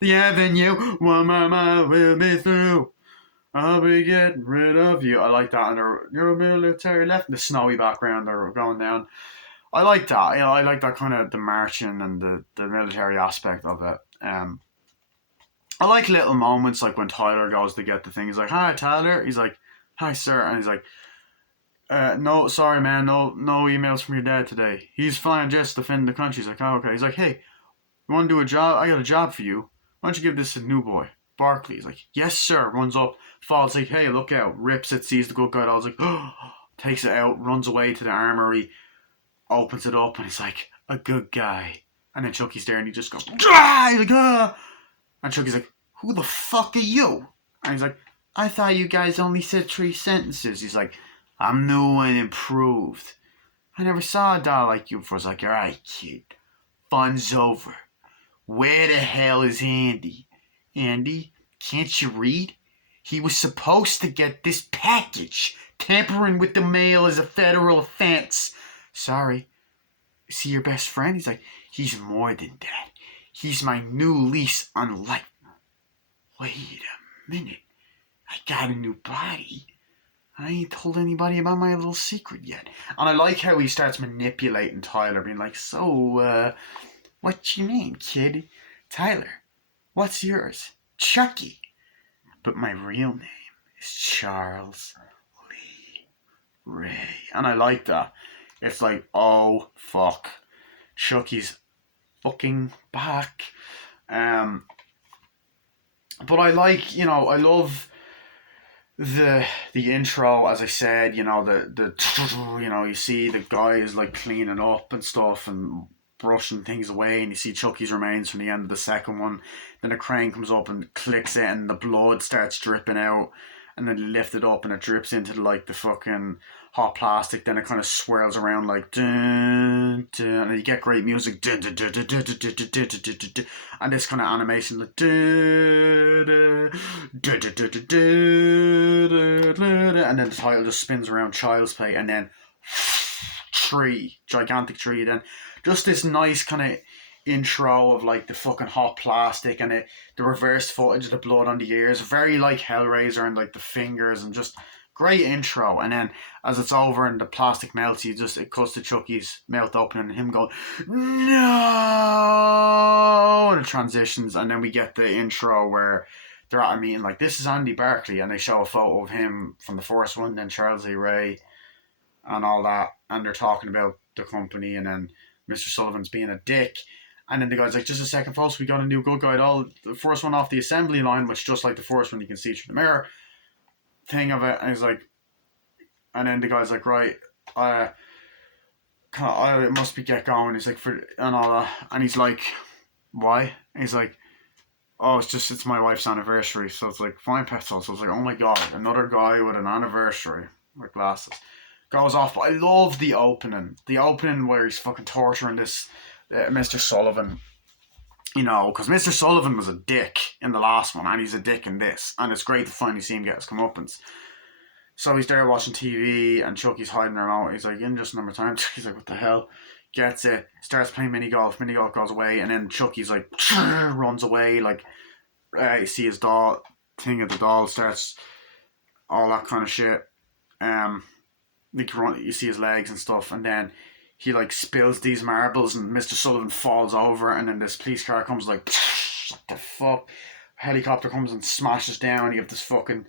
The avenue, one mama will be through. I'll be getting rid of you. I like that. And your military left in the snowy background. They're going down. I like that. I like that kind of the marching and the military aspect of it. I like little moments like when Tyler goes to get the thing. He's like, "Hi, Tyler." He's like, "Hi, sir," and he's like, "No, sorry, man. No emails from your dad today. He's flying just to defend the country." He's like, "Oh, okay." He's like, "Hey, you want to do a job? I got a job for you. Why don't you give this to the new boy, Barkley?" He's like, "Yes, sir." Runs up, falls like, "Hey, look out!" Rips it, sees the good guy. I was like, "Oh!" Takes it out, runs away to the armory, opens it up, and he's like, "A good guy." And then Chucky's there, and he just goes, "Ah!" He's like, "Ah!" And Chucky's like, "Who the fuck are you?" And he's like, "I thought you guys only said 3 sentences." He's like, "I'm new and improved. I never saw a doll like you before." I was like, "All right, kid, fun's over. Where the hell is Andy?" "Andy, can't you read? He was supposed to get this package. Tampering with the mail is a federal offense." "Sorry. Is he your best friend?" He's like, "He's more than that. He's my new lease on life." "Wait a minute. I got a new body. I ain't told anybody about my little secret yet." And I like how he starts manipulating Tyler, being like, "So, what's your name, kid?" "Tyler." "What's yours?" "Chucky." "But my real name is Charles Lee Ray." And I like that. It's like, oh, fuck. Chucky's fucking back. Um, but I like, I love the intro, as I said, you see the guy is like cleaning up and stuff and brushing things away, and you see Chucky's remains from the end of the second one. Then a crane comes up and clicks it, and the blood starts dripping out, and then you lift it up, and it drips into the fucking hot plastic. Then it kind of swirls around like dun, dun, and you get great music, dun, dun, dun, dun, dun, dun, dun, dun, dun, dun, dun, and this kind of animation like dun, dun, dun, dun, dun, dun, dun, and then the title just spins around Child's Play, and then gigantic tree. Then just this nice kind of intro of like the fucking hot plastic and the reverse footage of the blood on the ears, very like Hellraiser, and like the fingers, and just great intro. And then as it's over and the plastic melts, it cuts to Chucky's mouth open and him going, "No," and it transitions, and then we get the intro where they're at a meeting like, "This is Andy Barkley," and they show a photo of him from the first one, then Charles A. Ray and all that, and they're talking about the company, and then Mr. Sullivan's being a dick. And then the guy's like, "Just a second, folks, we got a new good guy. All the first one off the assembly line, which just like the first one, you can see through the mirror thing of it." And he's like, and then the guy's like, "Right, it must be get going." He's like, "For," and all that, and he's like, "Why?" And he's like, "Oh, it's my wife's anniversary." So it's like, "Fine, petrol." So it's like, oh my god, another guy with an anniversary with glasses goes off. But I love the opening where he's fucking torturing this Mr. Sullivan. Because Mr. Sullivan was a dick in the last one, and he's a dick in this, and it's great to finally see him get his comeuppance. So he's there watching TV, and Chucky's hiding the remote. He's like, "In just number time." Chucky's like, "What the hell?" Gets it, starts playing mini golf. Mini golf goes away, and then Chucky's like, runs away. Like, you see his doll, thing of the doll starts, all that kind of shit. Um, you see his legs and stuff, and then he like spills these marbles, and Mr. Sullivan falls over, and then this police car comes like, what the fuck? Helicopter comes and smashes down. You have this fucking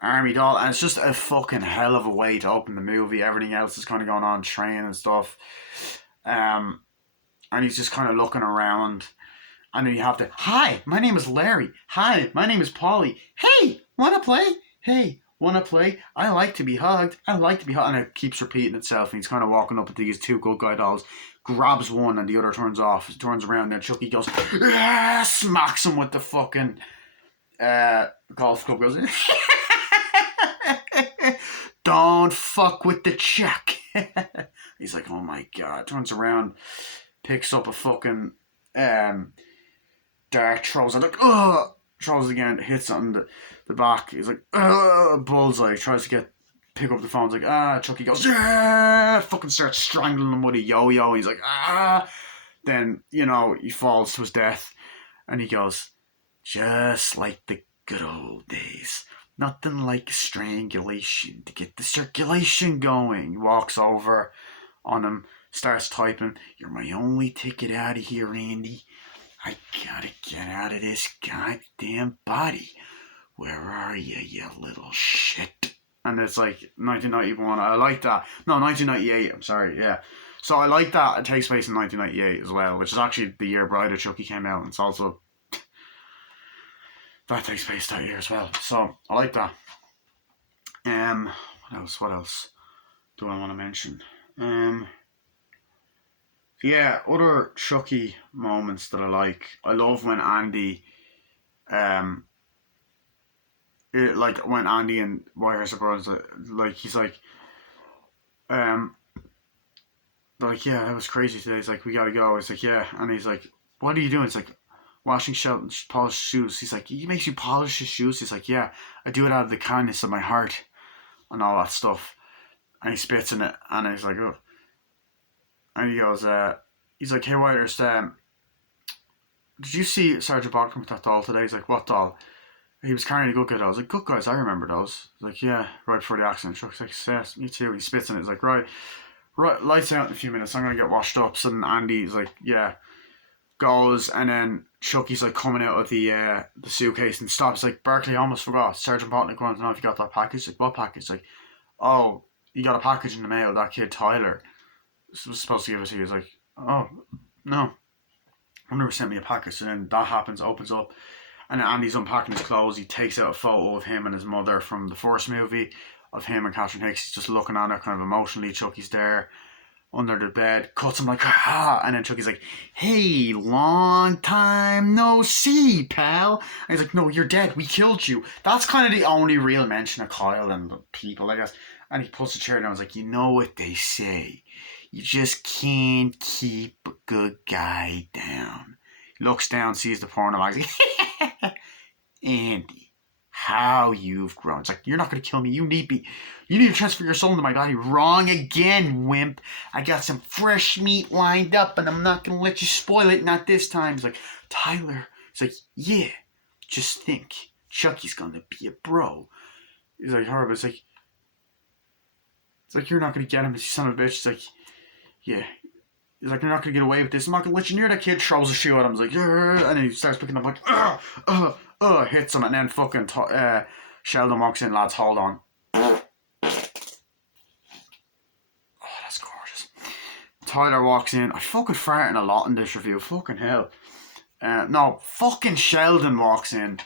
army doll, and it's just a fucking hell of a way to open the movie. Everything else is kind of going on, train and stuff. Um, and he's just kind of looking around, and then you have to, "Hi, my name is Larry. Hi, my name is Polly. Hey, wanna play? Hey, wanna play? I like to be hugged. I like to be hugged." And it keeps repeating itself, and he's kind of walking up to these two good guy dolls, grabs one, and the other turns off, turns around, and Chucky goes, "Ah," smacks him with the fucking golf club, goes, "Don't fuck with the check." He's like, "Oh my god," turns around, picks up a fucking dart, throws it like, ugh, throws it again, hits it on the back. He's like, ugh, bullseye. Tries to pick up the phone. He's like, "Ah." Chucky goes, "Yeah," fucking starts strangling him with a yo-yo. He's like, "Ah." Then he falls to his death, and he goes, just like the good old days. Nothing like strangulation to get the circulation going. He walks over on him, starts typing, "You're my only ticket out of here, Andy. I gotta get out of this goddamn body. Where are you, you little shit?" And it's like 1991. I like that. No, 1998. I'm sorry. Yeah. So I like that. It takes place in 1998 as well, which is actually the year Bride of Chucky came out. And it's also that takes place that year as well. So I like that. What else? What else do I want to mention? Yeah, other Chucky moments that I like. I love when Andy, um, like when Andy and Wires are brothers, like he's um, like yeah, that was crazy today. He's like, we gotta go. It's like yeah, and he's like, what are you doing? It's like washing Shelton's polished shoes. He's like, he makes you polish his shoes. He's like, yeah, I do it out of the kindness of my heart, and all that stuff. And he spits in it, and he's like, oh, and he goes, he's like, hey, Wires, did you see Sergeant Bachman with that doll today? He's like, what doll? He was carrying a good guy. I was like, good guys, I remember those. He's like, yeah, right before the accident. He's like, yes, me too. He spits in it. He's like, right, lights out in a few minutes. I'm gonna get washed up. So then Andy's like, yeah, goes, and then Chucky's like coming out of the suitcase and stops. Like, Berkeley, I almost forgot. Sergeant Botnick wants to know if you got that package. Like, what package? Like, oh, you got a package in the mail. That kid Tyler was supposed to give it to you. He's like, oh, no, I never sent me a package. So then that happens, opens up, and Andy's unpacking his clothes. He takes out a photo of him and his mother from the first movie, of him and Catherine Hicks. He's just looking at her kind of emotionally. Chucky's there under the bed, cuts him like, ah, and then Chucky's like, hey, long time no see, pal. And he's like, no, you're dead. We killed you. That's kind of the only real mention of Kyle and people, I guess. And he puts the chair down. He's like, you know what they say. You just can't keep a good guy down. He looks down, sees the porno magazine. Andy, how you've grown. It's like, you're not going to kill me. You need to transfer your soul into my body. Wrong again, wimp. I got some fresh meat lined up, and I'm not going to let you spoil it. Not this time. He's like, Tyler. He's like, yeah, just think. Chucky's going to be a bro. He's like, horrible. It's like, you're not going to get him, you son of a bitch. He's like, yeah. He's like, you're not going to get away with this. I'm not going to let you near that kid. Throws a shoe at him. He's like, yeah. And then he starts picking up like, hits him. And then fucking Sheldon walks in, lads, hold on. Oh, that's gorgeous. Tyler walks in. I fucking farting a lot in this review. Fucking hell. No, fucking Sheldon walks in.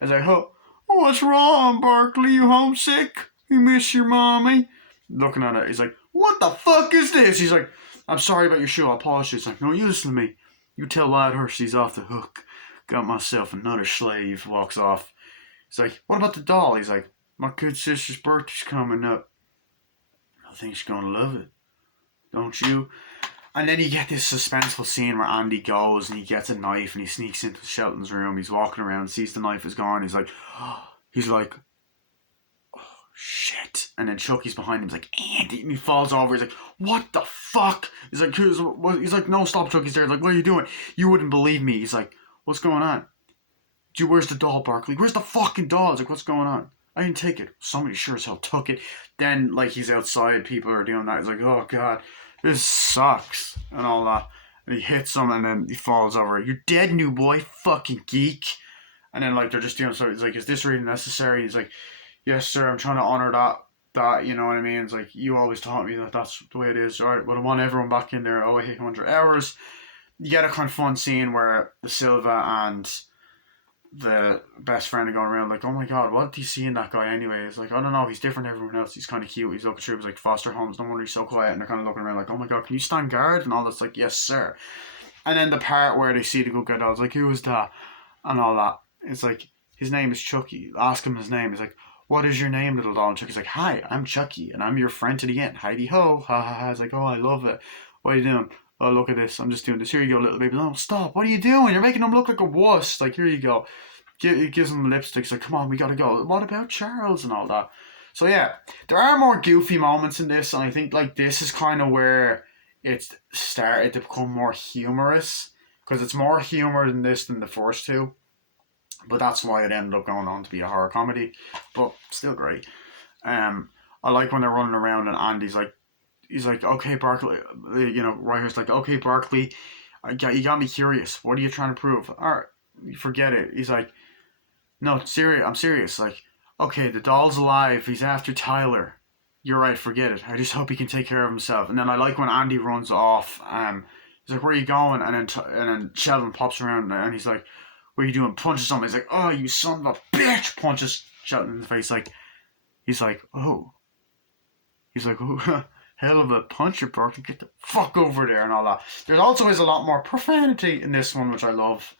He's like, oh, what's wrong, Barkley? You homesick? You miss your mommy? Looking at it, he's like, what the fuck is this? He's like, I'm sorry about your shoe, I'll polish it. He's like, no, you listen to me. You tell Whitehurst he's off the hook. Got myself another slave. Walks off. He's like, what about the doll? He's like, my good sister's birthday's coming up. I think she's gonna love it. Don't you? And then you get this suspenseful scene where Andy goes and he gets a knife and he sneaks into Shelton's room. He's walking around, sees the knife is gone. He's like, oh, shit. And then Chucky's behind him. He's like, Andy. And he falls over. He's like, what the fuck? He's like, no, stop, Chucky's there. He's like, what are you doing? You wouldn't believe me. He's like, what's going on? Where's the doll, Barkley? Where's the fucking doll? He's like, what's going on? I didn't take it. Somebody sure as hell took it. Then, like, he's outside. People are doing that. He's like, oh, God. This sucks. And all that. And he hits him and then he falls over. You're dead, new boy. Fucking geek. And then, like, they're just doing so. He's like, is this really necessary? He's like, yes, sir. I'm trying to honor that, you know what I mean? It's like, you always taught me that that's the way it is. All right, well, I want everyone back in there. Oh, I hate 100 hours. You get a kind of fun scene where the Silva and the best friend are going around like, oh my god, what do you see in that guy anyway? It's like, I don't know, he's different than everyone else. He's kind of cute. He's looking through, he's like foster homes. No wonder he's so quiet. And they're kind of looking around like, oh my god, can you stand guard? And all that's like, yes, sir. And then the part where they see the good guy doll, it's like, who is that? And all that. It's like, his name is Chucky. Ask him his name. He's like, what is your name, little doll? And Chucky's like, hi, I'm Chucky, and I'm your friend to the end. Heidi ho, ha ha ha. It's like, oh, I love it. What are you doing? Oh, look at this. I'm just doing this. Here you go, little baby. No, stop. What are you doing? You're making him look like a wuss. Like, here you go. He gives him lipstick. He's like, come on, we gotta go. What about Charles and all that? So yeah, there are more goofy moments in this, and I think like this is kind of where it's started to become more humorous, because it's more humor than this than the first two. but that's why it ended up going on to be a horror comedy. But still great. I like when they're running around and Andy's like, he's like, okay, Barkley, Ryder's like, okay, Barkley, you got me curious. What are you trying to prove? All right, forget it. He's like, no, serious. I'm serious. Like, okay, the doll's alive. He's after Tyler. You're right. Forget it. I just hope he can take care of himself. And then I like when Andy runs off. He's like, where are you going? And then Sheldon pops around and he's like, what are you doing? Punches someone. He's like, oh, you son of a bitch! Punches Sheldon in the face. He's like, oh. He's like, oh, hell of a puncher, bro. Get the fuck over there and all that. There also is a lot more profanity in this one, which I love.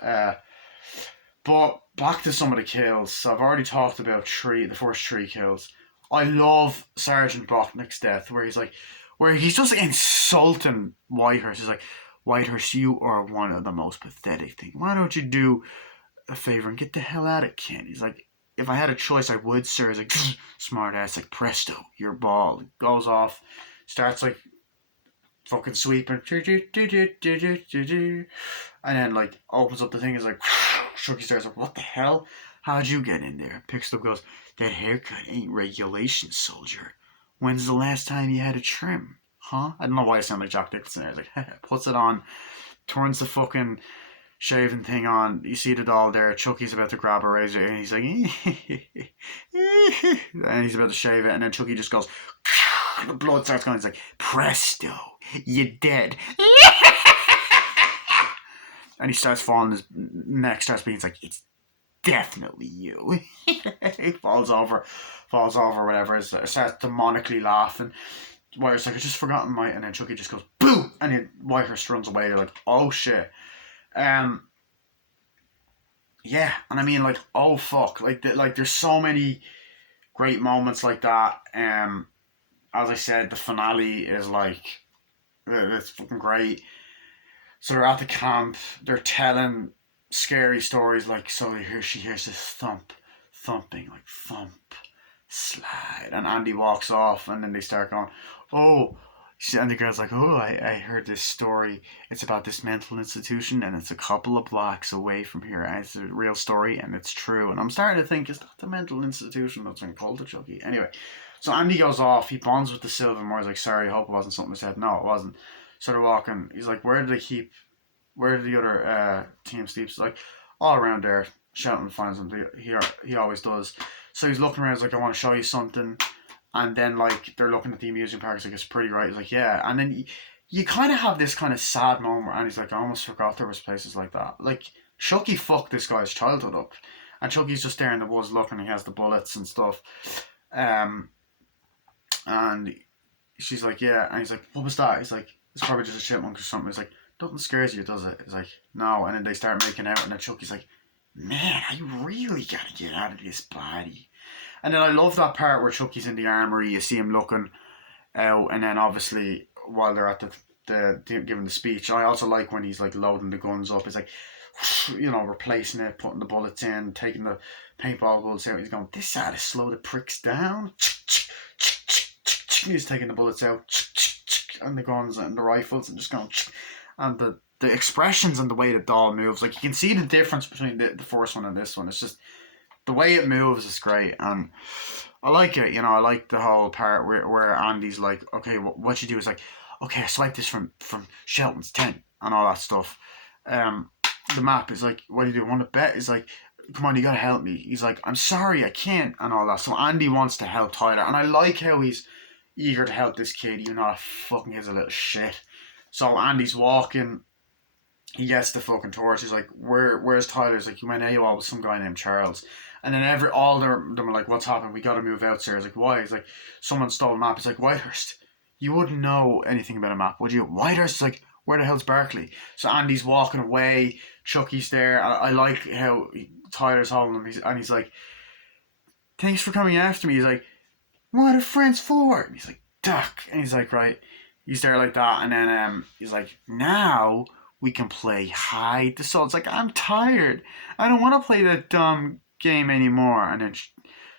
But back to some of the kills. So I've already talked about the first three kills. I love Sergeant Botnick's death, where he's just insulting Whitehurst. He's like, Whitehurst, you are one of the most pathetic things. Why don't you do a favor and get the hell out of Kent? He's like, if I had a choice, I would, sir. He's like, smart ass, like, presto, you're bald. Goes off, starts like fucking sweeping, and then like opens up the thing. Is like, Chucky starts like, what the hell? How'd you get in there? Picks it up, goes, that haircut ain't regulation, soldier. When's the last time you had a trim? Huh? I don't know why I sound like Jack Nicholson there. He's like, puts it on, turns the fucking shaving thing on. You see the doll there. Chucky's about to grab a razor, and he's like, and he's about to shave it, and then Chucky just goes, the blood starts going. He's like, presto, you're dead. And he starts falling. His neck starts being. It's like, it's definitely you. He falls over, whatever. Starts demonically laughing. Whitehurst like, I just forgotten my, and then Chucky just goes, boo, and then Whitehurst runs away. You're like, oh shit. Yeah, and I mean, like, oh fuck, like there's so many great moments like that. As I said, the finale is like, it's fucking great. So they're at the camp, they're telling scary stories, like, so she hears this thumping, like, thump, slide, and Andy walks off, and then they start going, oh, and the girl's like, oh, I heard this story. It's about this mental institution, and it's a couple of blocks away from here, and it's a real story, and it's true. And I'm starting to think, is that the mental institution that's been called to Chucky? Anyway, so Andy goes off, he bonds with the Silvermore. He's like, sorry, I hope it wasn't something I said. No, it wasn't. So they're walking. He's like, where did the other team sleep? He's like, all around there. Shelton finds them. He always does. So he's looking around. He's like, I want to show you something. And then, like, they're looking at the amusement park. He's like, it's pretty, right? He's like, yeah. And then you kind of have this kind of sad moment. And he's like, I almost forgot there was places like that. Like, Chucky fucked this guy's childhood up. And Chucky's just there in the woods looking. He has the bullets and stuff. And she's like, yeah. And he's like, what was that? He's like, it's probably just a chipmunk or something. He's like, nothing scares you, does it? He's like, no. And then they start making out. And then Chucky's like, man, I really gotta get out of this body. And then I love that part where Chucky's in the armory. You see him looking out, and then obviously while they're at the giving the speech, I also like when he's like loading the guns up. It's like, replacing it, putting the bullets in, taking the paintball bullets out. He's going, this ought to slow the pricks down. He's taking the bullets out, and the guns and the rifles, and just going, and the expressions and the way the doll moves, like you can see the difference between the first one and this one. It's just the way it moves is great, and I like it. I like the whole part where Andy's like, okay, what you do is like, okay, I swiped this from Shelton's tent and all that stuff. The map is like, what do you do? Want to bet? Is like, come on, you gotta help me. He's like, I'm sorry, I can't, and all that. So Andy wants to help Tyler, and I like how he's eager to help this kid, even though fucking he's a little shit. So Andy's walking. He gets the fucking torch. He's like, where's Tyler? He's like, you went AWOL with some guy named Charles. And then all them are like, what's happened? We gotta move out, sir. He's like, why? He's like, someone stole a map. He's like, Whitehurst, you wouldn't know anything about a map, would you? Whitehurst is like, where the hell's Barkley? So Andy's walking away. Chucky's there. I like how Tyler's holding him. He's like, thanks for coming after me. He's like, what are friends for? And he's like, duck. And he's like, right. He's there like that. And then he's like, now we can play hide the soul. It's like, I'm tired. I don't want to play that dumb game anymore. And then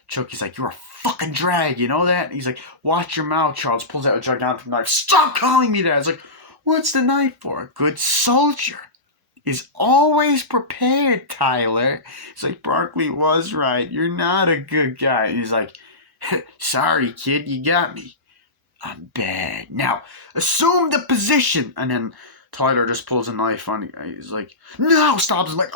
Chucky's like, you're a fucking drag, you know that? And he's like, watch your mouth. Charles pulls out a gigantic knife. Stop calling me that. It's like, what's the knife for? A good soldier is always prepared, Tyler. It's like, Barkley was right. You're not a good guy. And he's like, sorry, kid, you got me. I'm bad. Now, assume the position. And then Tyler just pulls a knife on. He's like, no, stops. He's like,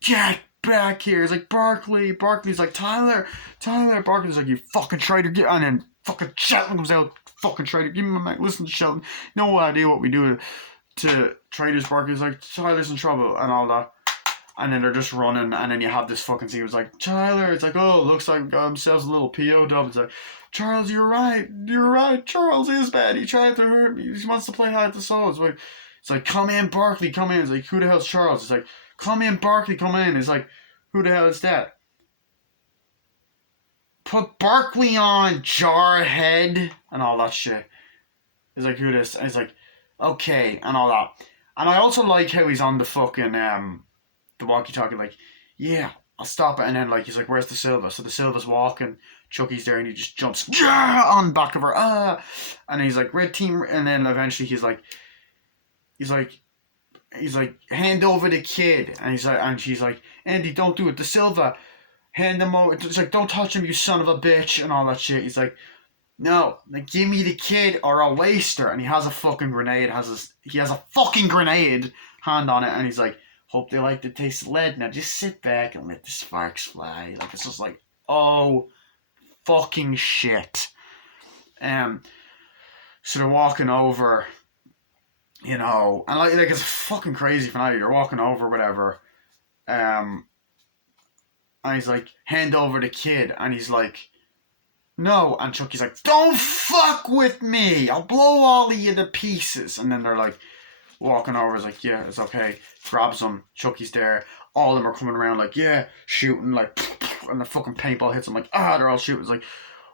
get back here. He's like, Barkley. Barkley's like, Tyler. Barkley's like, you fucking traitor. Get on. And fucking Shelton comes out. Fucking traitor. Give me my mic. Listen to Shelton. No idea what we do to traitors. Barkley's like, Tyler's in trouble and all that. And then they're just running, and then you have this fucking scene. It's like, Tyler, it's like, oh, looks like we got himself a little PO dub. It's like, Charles, you're right. Charles is bad. He tried to hurt me. He wants to play hide the soul. It's like, come in, Barkley, come in. It's like, who the hell's Charles? It's like, come in, Barkley, come in. It's like, who the hell is that? Put Barkley on, jarhead, and all that shit. It's like, who this? And it's like, okay, and all that. And I also like how he's on the fucking, the walkie-talkie, like, yeah, I'll stop it. And then, like, he's like, where's the Silva? So the Silva's walking, Chucky's there, and he just jumps on the back of her, and he's like, red team. And then eventually he's like, hand over the kid. And she's like, Andy, don't do it. The Silva, hand him over. It's like, don't touch him, you son of a bitch, and all that shit. He's like, no, like, give me the kid or I'll waste her. And he has a fucking grenade. He has a fucking grenade hand on it, and he's like, hope they like the taste of lead. Now just sit back and let the sparks fly. Like, it's just like, oh, fucking shit. So they're walking over, and like it's a fucking crazy finale. They're walking over, whatever. And he's like, hand over the kid, and he's like, no. And Chucky's like, don't fuck with me. I'll blow all of you to pieces. And then they're like, walking over, is like, yeah, it's okay. Grabs him. Chucky's there. All of them are coming around, like, yeah, shooting, like, and the fucking paintball hits him, like, they're all shooting. It's like,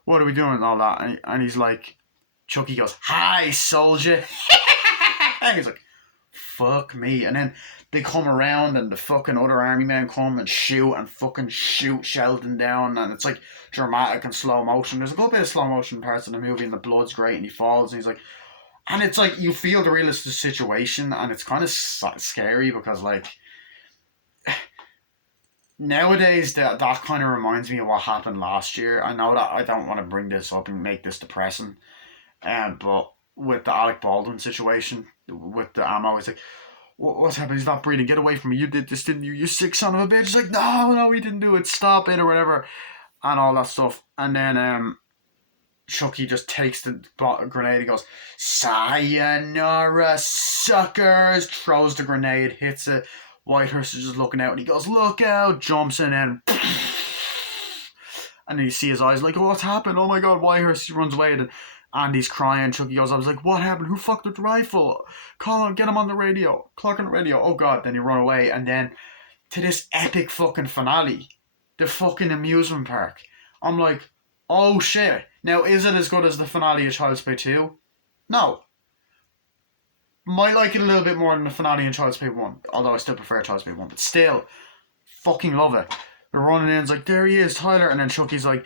what are we doing and all that? And he's like, Chucky goes, hi, soldier. And he's like, fuck me. And then they come around, and the fucking other army men come and fucking shoot Sheldon down, and it's like dramatic and slow motion. There's a good bit of slow motion parts in the movie, and the blood's great, and he falls, and he's like, and it's like, you feel the realistic situation, and it's kind of scary, because, like, nowadays that kind of reminds me of what happened last year. I know that I don't want to bring this up and make this depressing, but with the Alec Baldwin situation, with the ammo, it's like, what's happening? He's not breathing. Get away from me. You did this, didn't you? You sick son of a bitch. It's like, no, we didn't do it. Stop it, or whatever, and all that stuff. And then, Chucky just takes the grenade and goes, sayonara, suckers, throws the grenade, hits it. Whitehurst is just looking out, and he goes, look out, jumps in, and then you see his eyes like, oh, what's happened? Oh my god, Whitehurst. He runs away, and Andy's crying. Chucky goes, I was like, what happened? Who fucked with the rifle? Call him, get him on the radio. Clark on the radio. Oh god. Then he run away, and then to this epic fucking finale, the fucking amusement park. I'm like, oh shit. Now, is it as good as the finale of Child's Play 2? No. Might like it a little bit more than the finale in Child's Play 1, although I still prefer Child's Play 1, but still, fucking love it. They're running in, it's like, there he is, Tyler, and then Chucky's like,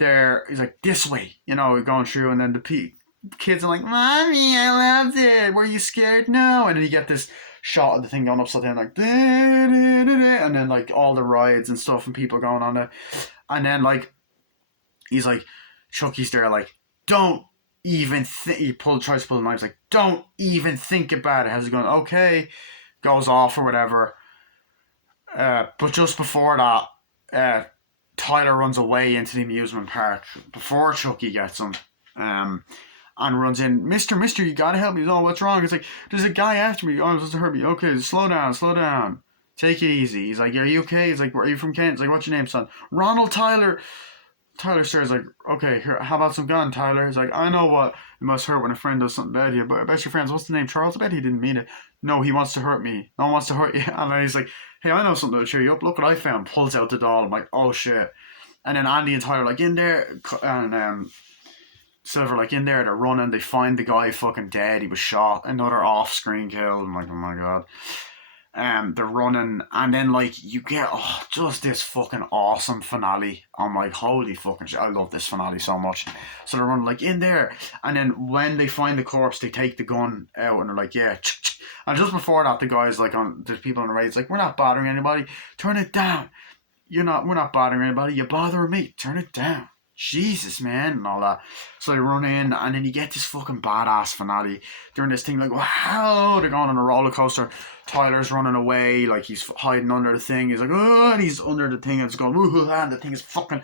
he's like, this way, going through, and then the kids are like, Mommy, I loved it, were you scared? No. And then you get this shot of the thing going upside down, like, and then, like, all the rides and stuff, and people going on it, and then, like, he's like, Chucky's there, like, don't even think. He tries to pull the knife. He's like, don't even think about it. How's he going? Okay, goes off or whatever. But just before that, Tyler runs away into the amusement park before Chucky gets him. And runs in, Mister, you gotta help me. Oh, what's wrong? It's like, there's a guy after me. Oh, he's supposed to hurt me. Okay, slow down. Take it easy. He's like, are you okay? He's like, are you from Kent? He's like, what's your name, son? Ronald Tyler. Tyler stares like, okay, here, how about some gun, Tyler? He's like, I know what it must hurt when a friend does something bad to you, but I bet your friends, what's the name, Charles? I bet he didn't mean it. No, he wants to hurt me. No one wants to hurt you. And then he's like, hey, I know something to cheer you up. Look what I found. Pulls out the doll. I'm like, oh shit. And then Andy and Tyler like in there, and Silver like in there, they're running. They find the guy fucking dead. He was shot. Another off-screen kill. I'm like, oh my god. they're running, and then like you get just this fucking awesome finale. I'm like, holy fucking shit, I love this finale so much. So they're running like in there, and then when they find the corpse, they take the gun out and they're like, yeah. And just before that, the guys like there's people on the raid, it's like, we're not bothering anybody, turn it down. We're not bothering anybody, you're bothering me, turn it down. Jesus, man, and all that. So they run in, and then you get this fucking badass finale. During this thing, like, wow, they're going on a roller coaster. Tyler's running away, like he's hiding under the thing. He's like, oh, and he's under the thing, and it's going, woohoo, and the thing is fucking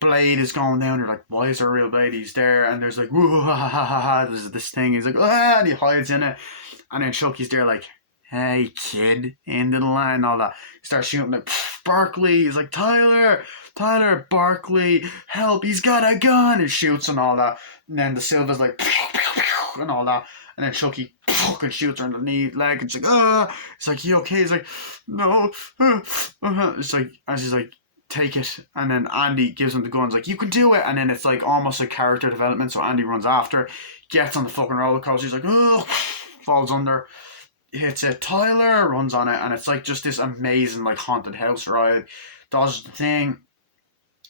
blade is going down. You're like, why is there a real blade? He's there, and there's like, woo, ha ha ha ha. There's this thing. He's like, ah, and he hides in it, and then Chucky's there, like, hey kid, end of the line, and all that. He starts shooting like Barkley. He's like, Tyler, Barkley, help! He's got a gun, and shoots and all that. And then the Silva's like, and all that. And then Chucky fucking shoots her in the knee, leg, and she's like, ah. It's like, you okay? He's like, no. It's like, and she's like, take it. And then Andy gives him the guns, like, you can do it. And then it's like almost like character development. So Andy runs after, gets on the fucking roller coaster. He's like, oh, falls under, hits it. Tyler runs on it, and it's like just this amazing like haunted house ride. Does the thing.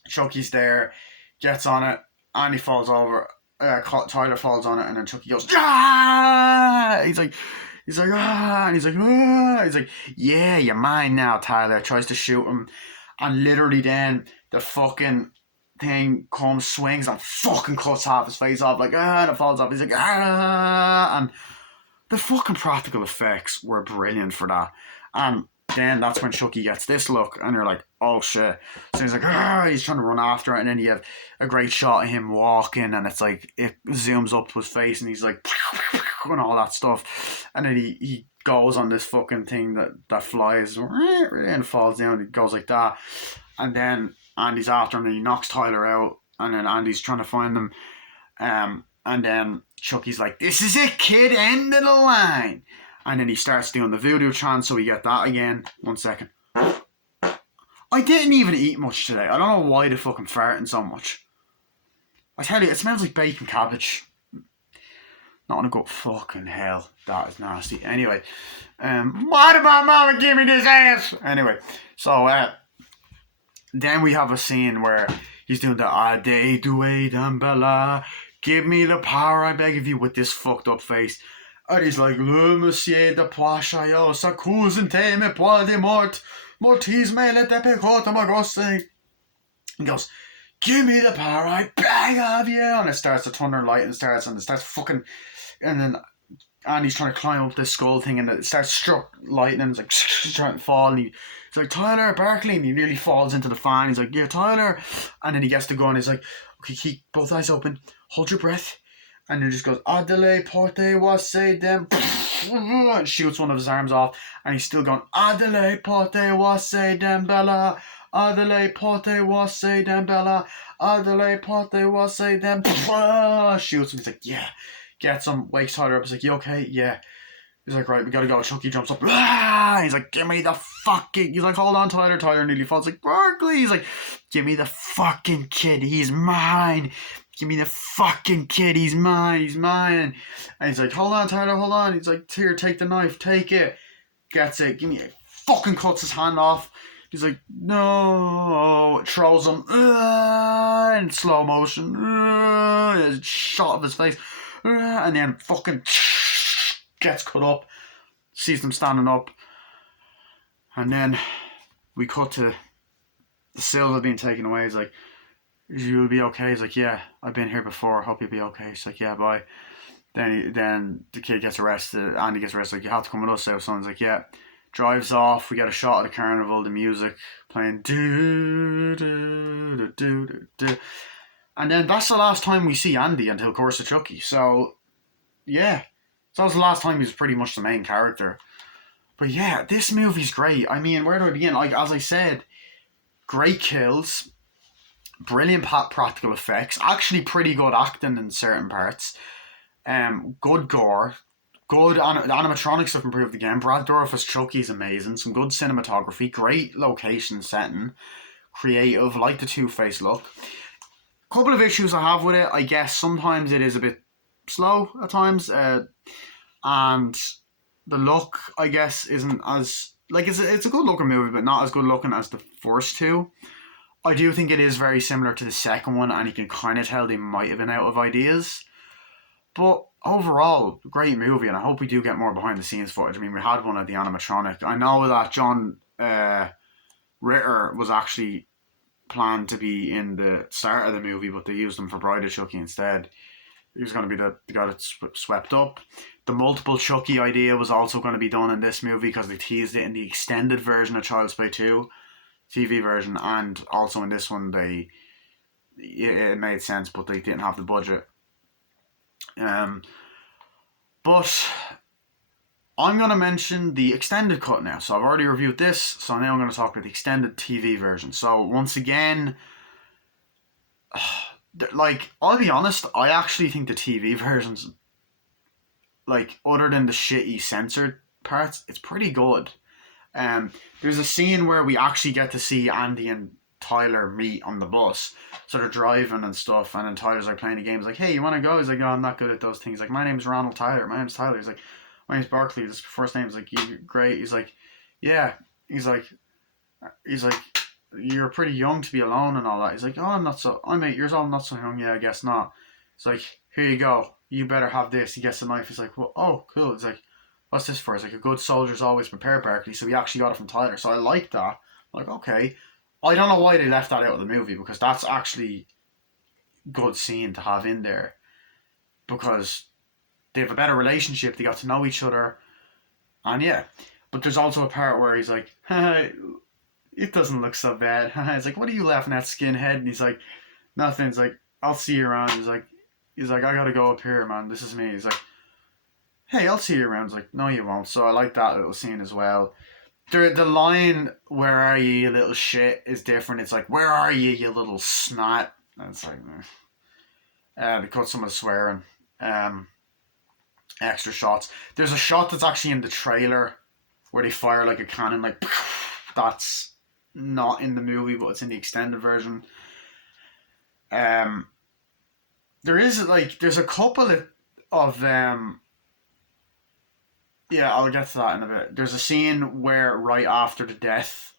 Chucky's there, gets on it, Andy falls over. Tyler falls on it, and then Chucky goes, ah! He's like, ah, and he's like, ah! He's like, yeah, you're mine now, Tyler. Tries to shoot him, and literally then the fucking thing comes, swings, and fucking cuts half his face off, like, ah, and it falls off. He's like, ah, and the fucking practical effects were brilliant for that. And then that's when Chucky gets this look, and you're like, oh shit. So he's like, ah, he's trying to run after it, and then you have a great shot of him walking, and it's like, it zooms up to his face, and he's like, and all that stuff. And then he goes on this fucking thing that flies and falls down. It goes like that. And then Andy's after him, and he knocks Tyler out, and then Andy's trying to find them. And then Chucky's like, this is it, kid, end of the line. And then he starts doing the voodoo chant, so we get that again. 1 second. I didn't even eat much today. I don't know why they're fucking farting so much. I tell you, it smells like bacon cabbage. Not gonna go fucking hell. That is nasty. Anyway, why did my mama give me this ass? Anyway, so then we have a scene where he's doing the Ade Due Dambella. Give me the power, I beg of you, with this fucked up face. And he's like, Le monsieur de Poichaillot, sa cousin te me poil de mort, mortis me let de pecota magosse. He goes, give me the power, I beg of you. And it starts, the thunder lightning starts, and it starts fucking, and then Andy's trying to climb up this skull thing, and it starts struck lightning, it's like, trying to fall, and he's like, Tyler, Barkley, and he nearly falls into the fan. He's like, yeah, Tyler. And then he gets the gun, he's like, okay, keep both eyes open, hold your breath. And then just goes, Adelaide Porte was say them, and shoots one of his arms off, and he's still going, Adelaide Porte was say them Bella, Adelaide Porte was say them Bella, Adelaide Porte was say them, shoots him. He's like, yeah, gets him, wakes Tyler up. He's like, you okay? Yeah. He's like, right, we gotta go. Chucky jumps up. He's like, give me the fucking. He's like, hold on, Tyler. Tyler nearly falls. Like, Barkley. He's like, give me the fucking kid. He's mine. Give me the fucking kid. He's mine. He's mine. And he's like, hold on, Tyler. Hold on. He's like, here, take the knife. Take it. Gets it. Give me it. Fucking cuts his hand off. He's like, no. Throws him in slow motion. Shot of his face. And then fucking gets cut up, sees them standing up, and then we cut to the Silva being taken away. He's like, you'll be okay. He's like, yeah, I've been here before, hope you'll be okay. He's like, yeah, bye. Then the kid gets arrested, Andy gets arrested, like, you have to come with us. So someone's like, yeah. Drives off, we get a shot of the carnival, the music playing, do, do, do, do, do, do. And then that's the last time we see Andy until Curse of Chucky. So, yeah. So that was the last time he was pretty much the main character. But yeah, this movie's great. I mean, where do I begin? Like, as I said, great kills, brilliant practical effects, actually pretty good acting in certain parts, good gore, good animatronics have improved again. Brad Dourif as Chucky's amazing, some good cinematography, great location setting, creative, like the Two-Face look. Couple of issues I have with it, I guess sometimes it is a bit slow at times, and the look, I guess, isn't as like it's a good looking movie, but not as good looking as the first two. I do think it is very similar to the second one, and you can kind of tell they might have been out of ideas. But overall, great movie, and I hope we do get more behind the scenes footage. I mean, we had one at the animatronic. I know that John Ritter was actually planned to be in the start of the movie, but they used him for Bride of Chucky instead. He was going to be the guy that swept up. The multiple Chucky idea was also going to be done in this movie because they teased it in the extended version of Child's Play 2 TV version, and also in this one it made sense, but they didn't have the budget. But I'm going to mention the extended cut now. So I've already reviewed this, so now I'm going to talk about the extended TV version. So once again, like, I'll be honest, I actually think the TV versions, like, other than the shitty censored parts, it's pretty good. There's a scene where we actually get to see Andy and Tyler meet on the bus. So they're driving and stuff, and then Tyler's like playing the game. He's like, hey, you want to go? He's like, oh, I'm not good at those things. He's like, my name's Ronald Tyler. My name's Tyler. He's like, my name's Barkley. His first name's like, you're great. He's like, yeah. He's like, you're pretty young to be alone and all that. He's like, oh, I'm 8 years old. I'm not so young. Yeah, I guess not. It's like, here you go. You better have this. He gets the knife. He's like, well, oh, cool. It's like, what's this for? It's like, a good soldier's always prepared, Barkley. So he actually got it from Tyler. So I like that. I'm like, okay. I don't know why they left that out of the movie, because that's actually good scene to have in there, because they have a better relationship. They got to know each other, and yeah. But there's also a part where he's like, it doesn't look so bad. It's like, what are you laughing at, skinhead? And he's like, nothing. He's like, I'll see you around. He's like, I gotta go up here, man. This is me. He's like, hey, I'll see you around. He's like, no, you won't. So I like that little scene as well. The line, where are you, you little shit, is different. It's like, where are you, you little snot? And it's like, they cut some of the swearing. Extra shots. There's a shot that's actually in the trailer where they fire like a cannon, like, that's not in the movie, but it's in the extended version. There is, like, there's a couple of yeah, I'll get to that in a bit. There's a scene where right after the death,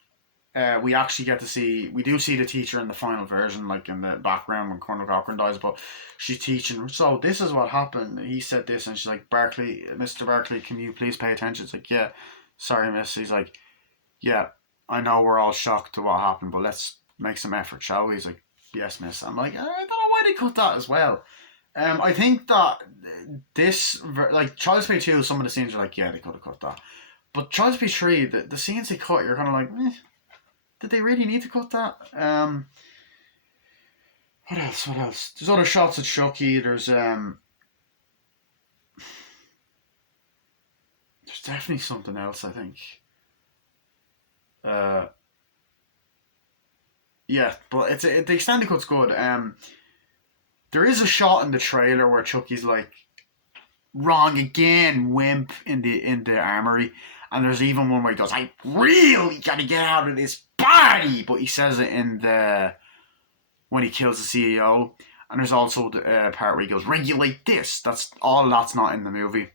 we actually get to see, we do see the teacher in the final version, like in the background when Colonel Cochran dies, but she's teaching, so this is what happened. He said this, and she's like, Barkley, Mr. Barkley, can you please pay attention? It's like, yeah, sorry, miss. He's like, yeah, I know we're all shocked to what happened, but let's make some effort, shall we? He's like, yes, miss. I'm like, I don't know why they cut that as well. I think that this, like, Child's Play 2, some of the scenes are like, yeah, they could have cut that. But Child's Play 3, the scenes they cut, you're kind of like, did they really need to cut that? What else? There's other shots of Chucky. There's definitely something else, I think. Yeah, but the extended cut's good. There is a shot in the trailer where Chucky's like, wrong again, wimp, in the armory, and there's even one where he goes, I really gotta get out of this body, but he says it in the, when he kills the CEO. And there's also the part where he goes, regulate this. That's not in the movie.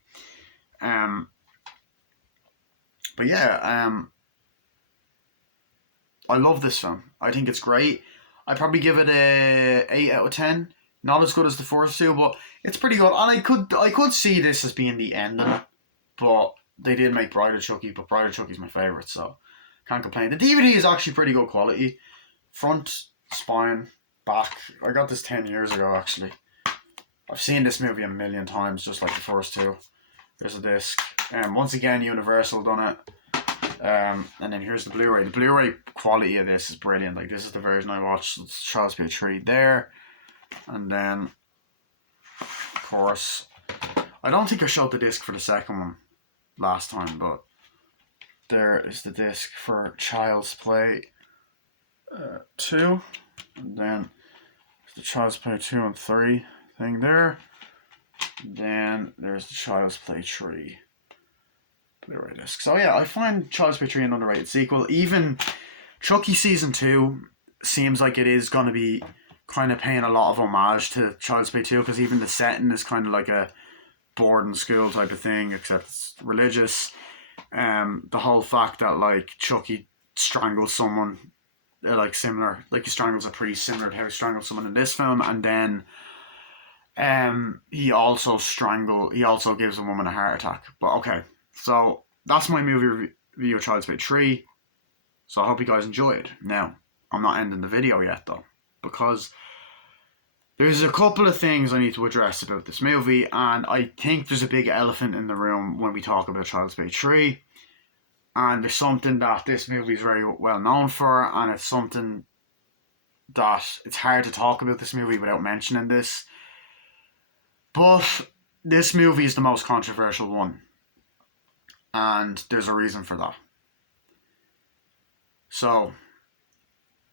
But yeah, I love this film. I think it's great. I'd probably give it a 8 out of 10. Not as good as the first two, but it's pretty good. And I could see this as being the end of it, but they did make Bride of Chucky, but Bride of Chucky's my favourite, so can't complain. The DVD is actually pretty good quality. Front, spine, back. I got this 10 years ago, actually. I've seen this movie a million times, just like the first two. There's a disc. Once again, Universal done it. And then here's the Blu-ray. The Blu-ray quality of this is brilliant. Like, this is the version I watched. It's Child's Play 3 there. And then, of course, I don't think I showed the disc for the second one last time, but there is the disc for Child's Play 2. And then the Child's Play 2 and 3 thing there. And then there's the Child's Play 3 Blu-ray disc. So yeah, I find Child's Play 3 an underrated sequel. Even Chucky Season 2 seems like it is going to be kind of paying a lot of homage to Child's Play 2, because even the setting is kind of like a boarding school type of thing, except it's religious. The whole fact that like Chucky strangles someone, like similar, like he strangles a priest, similar to how he strangled someone in this film, and then he also gives a woman a heart attack. But okay, so that's my movie review of Child's Play 3. So I hope you guys enjoyed. Now, I'm not ending the video yet though, because there's a couple of things I need to address about this movie, and I think there's a big elephant in the room when we talk about Child's Play 3. And there's something that this movie is very well known for, and it's something that it's hard to talk about this movie without mentioning this. But this movie is the most controversial one, and there's a reason for that. So,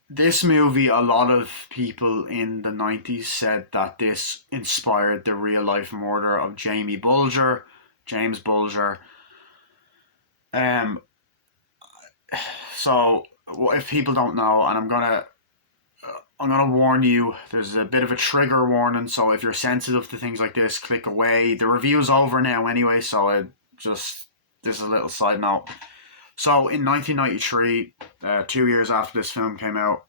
this movie, a lot of people in the 90s said that this inspired the real life murder of James Bulger. So, if people don't know, and I'm gonna warn you, there's a bit of a trigger warning, so if you're sensitive to things like this, click away. The review's over now anyway, so this is a little side note. So in 1993, 2 years after this film came out,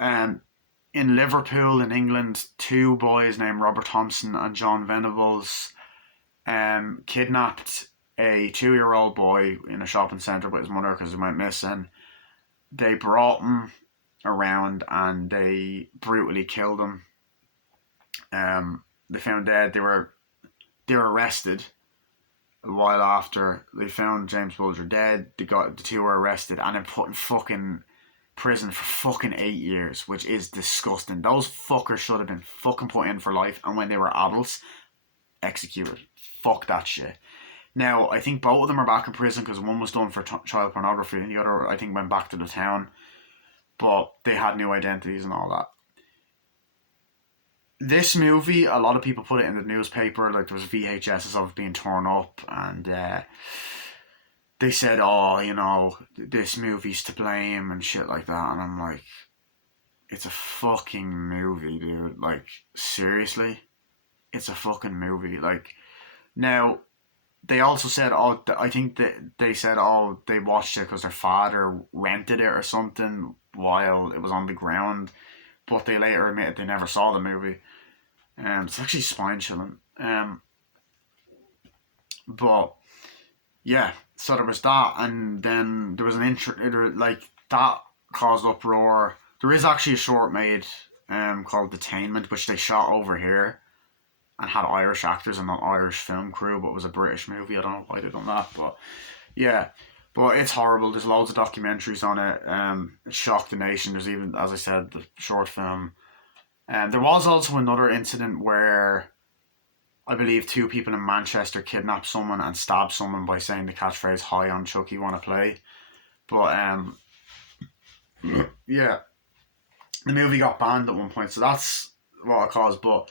in Liverpool in England, two boys named Robert Thompson and John Venables kidnapped a 2-year-old boy in a shopping centre with his mother because he went missing. They brought him around and they brutally killed him. They found dead. They were arrested. A while after they found James Bulger dead, the two were arrested and then put in fucking prison for fucking 8 years, which is disgusting. Those fuckers should have been fucking put in for life, and when they were adults, executed. Fuck that shit. Now, I think both of them are back in prison because one was done for child pornography and the other, I think, went back to the town. But they had new identities and all that. This movie, a lot of people put it in the newspaper, like there was VHSs of it being torn up, and they said, oh, you know, this movie's to blame and shit like that, and I'm like, it's a fucking movie, dude. Like, seriously? It's a fucking movie. Like, now, they also said, oh, I think that they said, oh, they watched it because their father rented it or something while it was on the ground, but they later admitted they never saw the movie. It's actually spine chilling. But yeah, so there was that, and then there was an like that caused uproar. There is actually a short made called Detainment, which they shot over here and had Irish actors and an Irish film crew, but it was a British movie. I don't know why they done that, but yeah. But it's horrible. There's loads of documentaries on it. It shocked the nation. There's even, as I said, the short film. There was also another incident where I believe two people in Manchester kidnapped someone and stabbed someone by saying the catchphrase "Hi, I'm Chucky, wanna play?" But yeah, the movie got banned at one point, so that's what it caused. But